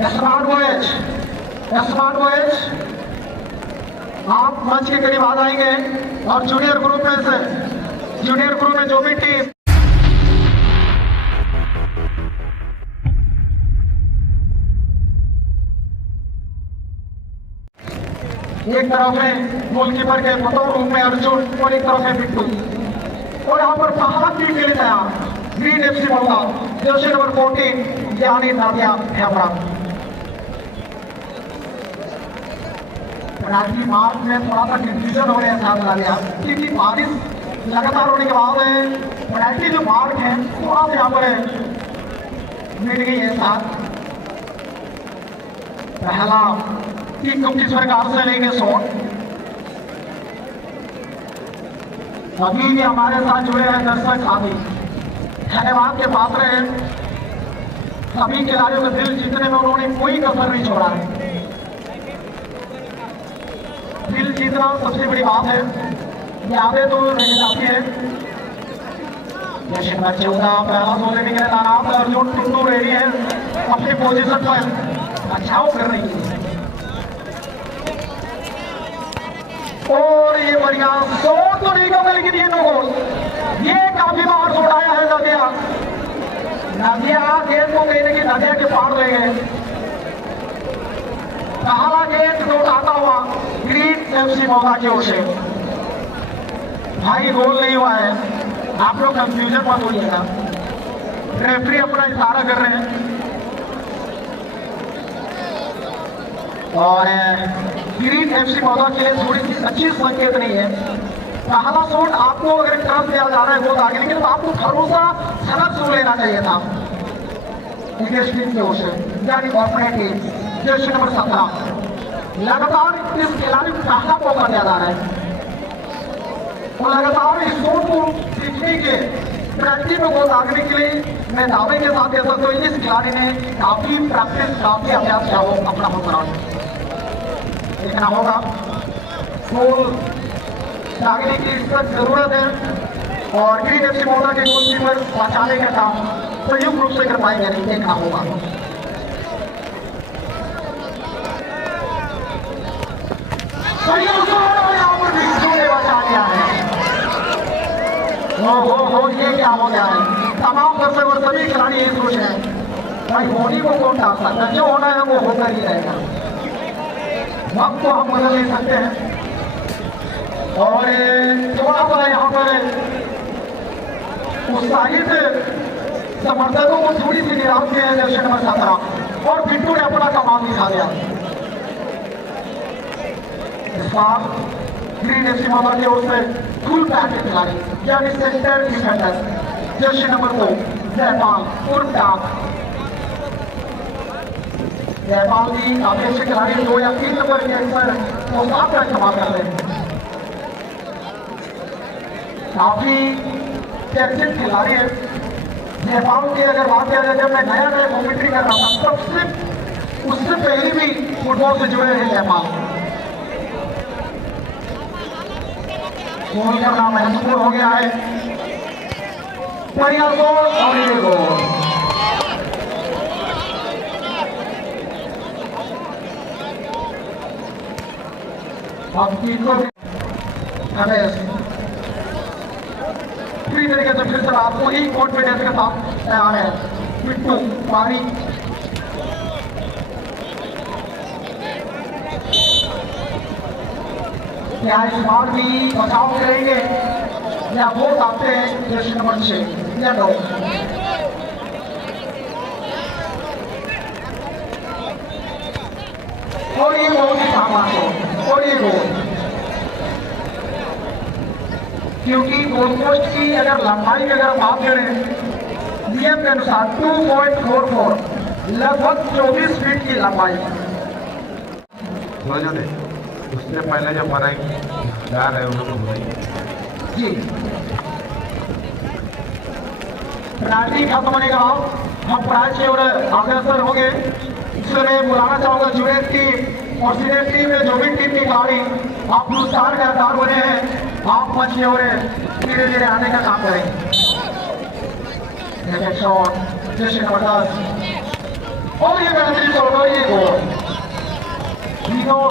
Smart watch, smart watch आप मंच के करीब आ जाएंगे और जूनियर ग्रुप में से, जूनियर ग्रुप में जो भी टीम एक तरफ है गोलकीपर के बतौर रूप में अर्जुन और एक तरफ है बिट्टू, और यहाँ पर पहाड़ टीम के लिए तैयार ग्रीन एफसी मौका जर्सी नंबर 14 ज्ञानी नादिया हैबरा। पेनाल्टी मार्क में थोड़ा सा कंफ्यूजन हो रहा है साथ नादिया, क्योंकि बारिश लगातार होने के बाद पेनाल्टी जो मार्क है थोड़ा सा यहाँ पर मिल गई है साथ। पहला टीम को किस प्रकार से लेंगे शॉट, अभी भी हमारे साथ जुड़े हैं दर्शक साथी, धन्यवाद के पात्र हैं। सभी खिलाड़ियों का दिल जीतने में उन्होंने कोई कसर नहीं छोड़ा है। दिल जीतना सबसे बड़ी बात है, यादें तो रह जाती है। जैसे नंबर 14 पहला गोल लेने के लिए तैनात अर्जुन टुन्नू रेडी है अपनी पोजीशन पर बचाव कर रही है, और ये बढ़िया शॉट तो नहीं कर, लेकिन ये नो गोल, ये काफी बार छोड़ाया है नदिया। नदिया गेंद को कहने की नदिया के पार ले गए, पहला गेंद लौटाता हुआ ग्रीन एफसी मौका की ओर से। भाई गोल नहीं हुआ है, आप लोग कंफ्यूजन मत होइएगा, रेफरी अपना इशारा कर रहे हैं। और ग्रीन एफसी मौका के लिए थोड़ी सी अच्छी संकेत नहीं है। पहला शॉट आपको अगर टर्फ दिया जा रहा है बहुत आगे, लेकिन आपको भरोसा सनक से लेना चाहिए था विकेट टीम की ओर से, यानी कॉर्पोरेट टीम जर्सी नंबर 17। लगातार इस खिलाड़ी को पहला मौका दिया जा रहा है और लगातार इस शॉट को सीखने के प्रैक्टिस में गोल दागने के लिए मैं दावे के साथ कह सकता हूँ इस खिलाड़ी ने काफी प्रैक्टिस, काफी अभ्यास किया हो अपना मुद्रान देखना होगा। गोल दागने की सख्त जरूरत है और ग्रीन एफसी मौका के गोलकीपर बचाने का काम संयुक्त रूप से कर पाएंगे नहीं, देखना होगा। यहाँ पर भी बचा लिया है, हो ये क्या हो गया है। तमाम दर्शक और सभी खिलाड़ी ये सोच रहे हैं भाई होली को कौन डाल सकता है, जो होना है वो होकर ही रहेगा, वक्त को हम बदल नहीं सकते हैं। और थोड़ा सा यहाँ पर उत्साहित समर्थकों को थोड़ी सी निराश किया है जर्सी नंबर 17, और बिट्टू ने अपना कमाल दिखा दिया। इस बार ग्रीन एफसी मौका की ओर से फुल बैक के खिलाड़ी यानी centre defender Jersey number 2 Jaipal उर्फ डाक। जयपाल जी काफी अच्छे खिलाड़ी 2 या 3 नंबर के अंदर औसत का इस्तेमाल कर रहे हैं, काफी चर्चित खिलाड़ी है। जयपाल की अगर बात किया जाए, जब मैं नया कॉमेंट्री कर रहा था तब सिर्फ उससे पहले भी फुटबॉल से जुड़े हैं जयपाल। गोल करना महत्वपूर्ण हो गया है, बढ़िया गोल और ये गोल। अब को पूरी तरीके से फिर से आपको ही कॉन्फिडेंस के साथ तैयार है बिट्टू पारी। क्या इस बार भी बचाव करेंगे या वो आते हैं जर्सी नंबर 6 या 9। और ये बहुत ही शाबाश हो, और ये गोल, क्योंकि गोल पोस्ट की अगर लंबाई की अगर बात करें नियम के अनुसार 2.44 लगभग 24 फीट की लंबाई। उससे पहले जो बनाई जा रहे उनको जी पेनाल्टी खत्म होने के बाद हम प्राइज की ओर अग्रसर होंगे। इसलिए मैं बुलाना चाहूंगा जूनियर टीम और सीनियर टीम में जो भी टीम की खिलाड़ी आप पुरस्कार का हकदार बने हैं, आप मंच की ओर धीरे धीरे आने का काम करेंगे। शॉट जर्सी नंबर 10 और ये बेहतरीन शॉट हो, ये गोल तीनों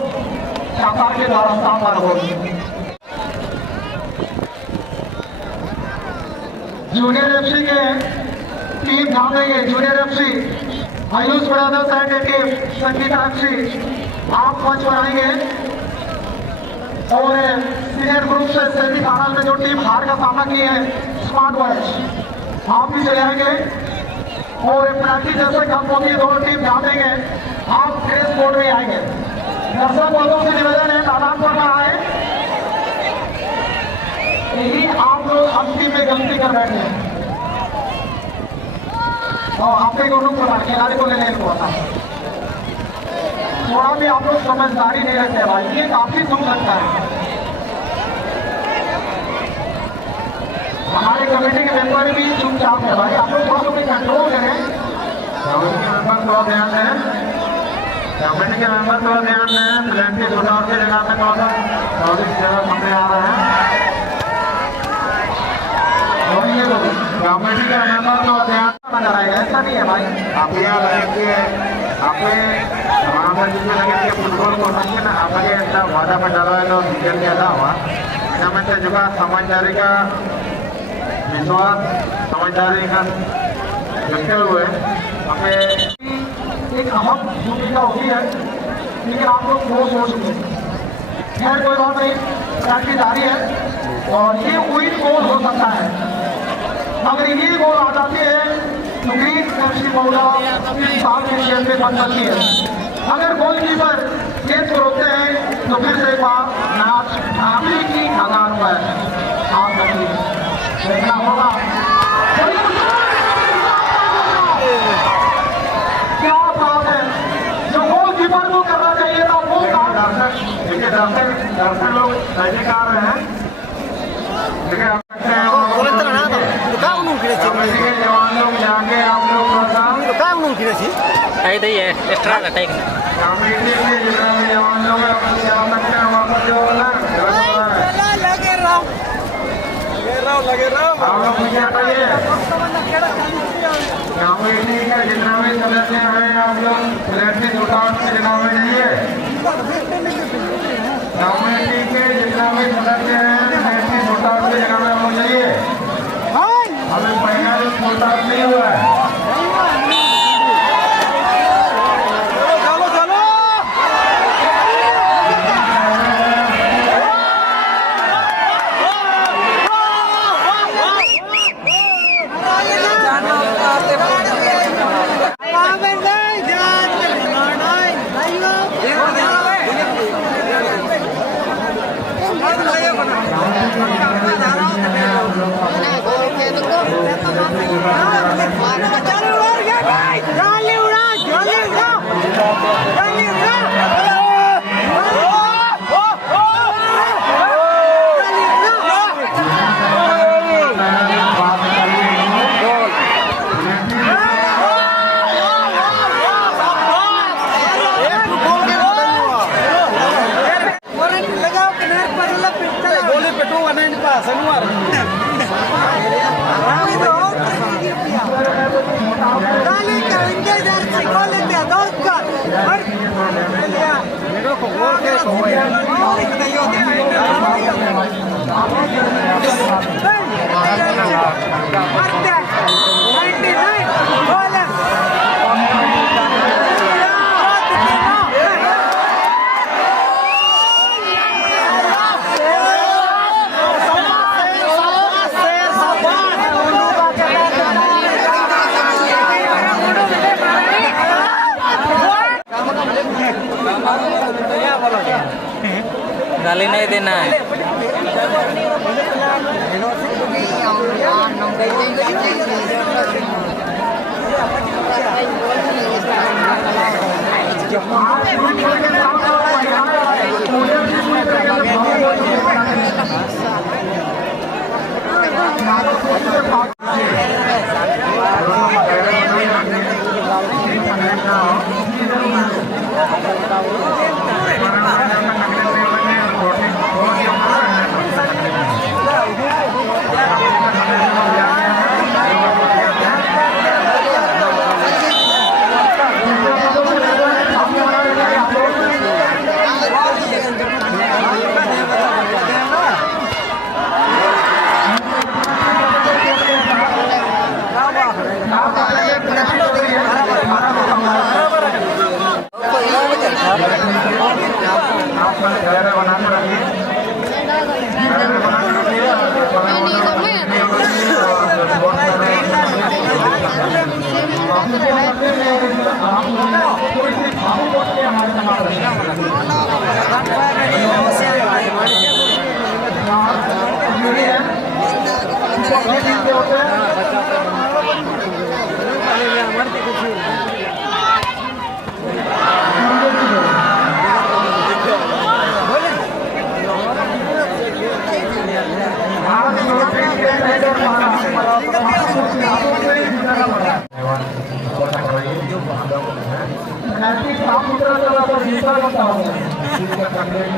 शानदार के द्वारा शानदार गोल। जूनियर एफसी के टीम ध्यान देंगे। Junior FC Ayush brothers and team Sangeeta FC आप मंच पर आएंगे और सीनियर ग्रुप से सेमीफाइनल में जो टीम हार का सामना की है स्मार्ट वॉच आप भी चले आएंगे और प्रैक्टिस जैसे खत्म होगी दोनों टीम ध्यान देंगे आप ड्रेस कोड में आएंगे। दर्शक बंधुओं से निवेदन है मैदान पर ना आए, यही आप लोग अंतिम में गलती कर बैठे हैं और आपके दोनों प्रकार खिलाड़ी को लेने को आता थोड़ा भी आप लोग समझदारी नहीं रखते भाई, ये काफी सुन सकता है। हमारे कमेटी के मेंबर भी चुपचाप है भाई, आप लोग थोड़ा सा कंट्रोल करें। कमेटी के मेंबर थोड़ा ध्यान दें, कमेटी के मेंबर थोड़ा ध्यान दें। प्लेंटी छोटा के जगह पे थोड़ा सा जगह सामने आ रहा है। कमेटी के मेंबर थोड़ा ध्यान नजर आएगा, ऐसा नहीं है भाई। आप यहाँ लगेंगे आपने हमारा जिसमें लगेंगे फुटबॉल को समझे ना आपके ऐसा वादा में डाला है तो निकल के हुआ हमें से जुगा समझदारी का विश्वास समझदारी का रखे हुए हमें एक अहम भूमिका होती है, लेकिन आप लोग वो सोच लें। खैर कोई बात नहीं, प्रैक्टिस जारी है और ये विन गोल हो सकता है। अगर ये गोल आ जाती है तो ग्रीन एफसी मौला इस साल की चैंपियन बन सकती है। अगर गोलकीपर गेंद को रोकते हैं तो फिर से एक बार मैच फैमिली की कगार पर आ सकती है। देखना होगा क्या बात है, जो गोलकीपर को करना चाहिए था वो काम। देखिए दर्शक लोग नजदीक आ रहे हैं, देखिए जवान लोग जाके आप लोग है एक्स्ट्रा अटैक कमेटी के जितना भी जवान लोग हैं अपने ध्यान रखते हैं। वहाँ पर जो है आप लोग पीछे हटाइए। कमेटी के जितना भी सदस्य हैं आप लोग प्लेटी छुटाव के जगह में जाइए। कमेटी के जितना भी सदस्य हैं प्लेटी छुटाव के जगह में हम लोग जाइए। अभी पहला जो छुटाव नहीं हुआ है गाली नहीं देना है। मंदिर में आप थोड़ी सी भावुक होते हैं हमारे समाज में। साफ सुथरा जगह पर दूसरा होता है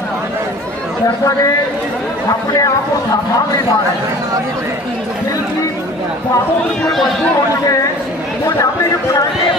जैसा कि अपने आप को सावधान नहीं पा रहे दिल की बातों से मजबूर होने के वो जाते हैं पुराने